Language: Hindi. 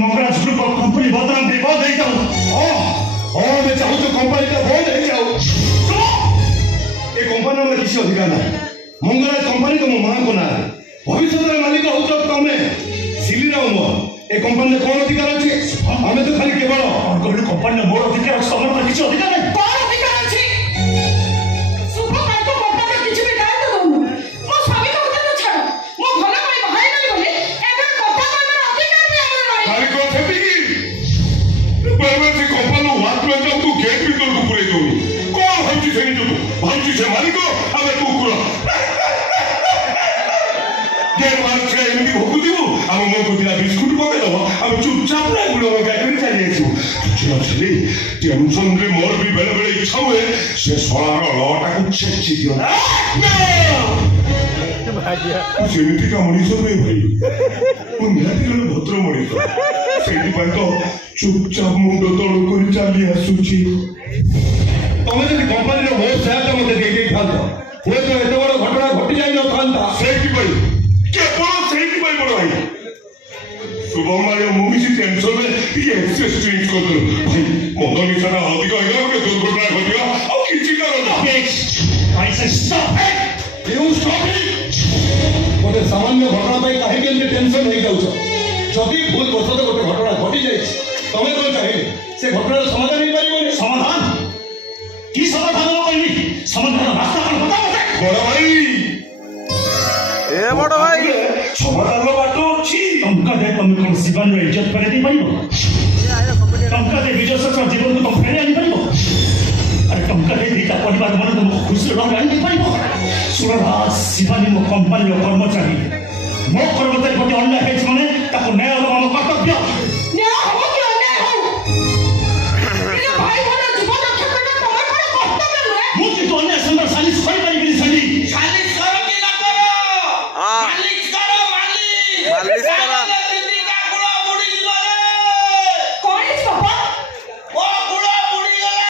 मंगराज ग्रुप ऑफ कंपनी बदनाम भी बंद हो जाओ। मैं चाहूँ तो कंपनी का बंद हो जाओ। ये कंपनी में किसी अधिकार ना मंगराज कंपनी तो मो मां को ना भविष्य मालिक हो तमें सिलीराम ए कंपनी कौन अधिकार अच्छे आम तो खाली केवल कहलु कंपनी मोर अधिकार समर किसी अधिकार नहीं कौन अधिकार अछि शुभ काल तो कंपनी किछि भी दायित्व दउनु मो स्वामी को कथा तो छाड़ मो भला कोई बहाई नहीं बोली एकर कथा कहबार अधिकार भी हमर नहीं खाली कथा भी बाबा से कंपनी वाटमें तो तू गेट भीतर को पुरे दउ कौन होची से नहीं तू भाई से मालिक हमें तू कुकुर गेट मार से एमती भोकु दिबो हम मो को दिला बिस्कुट पके दबो हम चुपचाप ना गुलो गाड़ी चली आइछु चली टेंशन रे मोर भी बेले बेले इच्छा हुए से सोलार लटा को छेची दियो सेमिति का मनीष रे भाई ओ निहाती रे भद्र मनीष सेति पर तो चुपचाप मुंड तळ कर चली आसुची तमे जदी कंपनी रो होश है तो मते देई थांतो हुए तो एत बड़ घटना घटी जाई न थांता सेति पर केवल सेति पर बड़ भाई शुभम मारे मुमिसी टेंशन में ये एक्सेस चेंज कर दो भाई मंगनी सारा अधिक हो गया के दुर्घटना घटिया और किछि करो ना I say stop it! You stop it! गोटे सामान्य घटना पाई काहे के टेंशन हो जाउछ जदी भूल बसत गोटे घटना घटी जाई तमे कोन चाहे से घटनार समाधान नहीं पाइबो समाधान की समाधान कहली समाधान रास्ता पर बता मते बड़ भाई ए बड़ भाई समाधान बाटो अछि टंका दे तुम कोन शिवन रे इज्जत करे दी पाइबो टंका दे विजय सर जीवन को तुम फेरे आनी पाइबो अरे टंका दे दीटा परिवार मन तुम खुश रह आनी पाइबो सुरराज शिवानी मो कंपनी रो कर्मचारी मो कर्मचारी प्रति अन्याय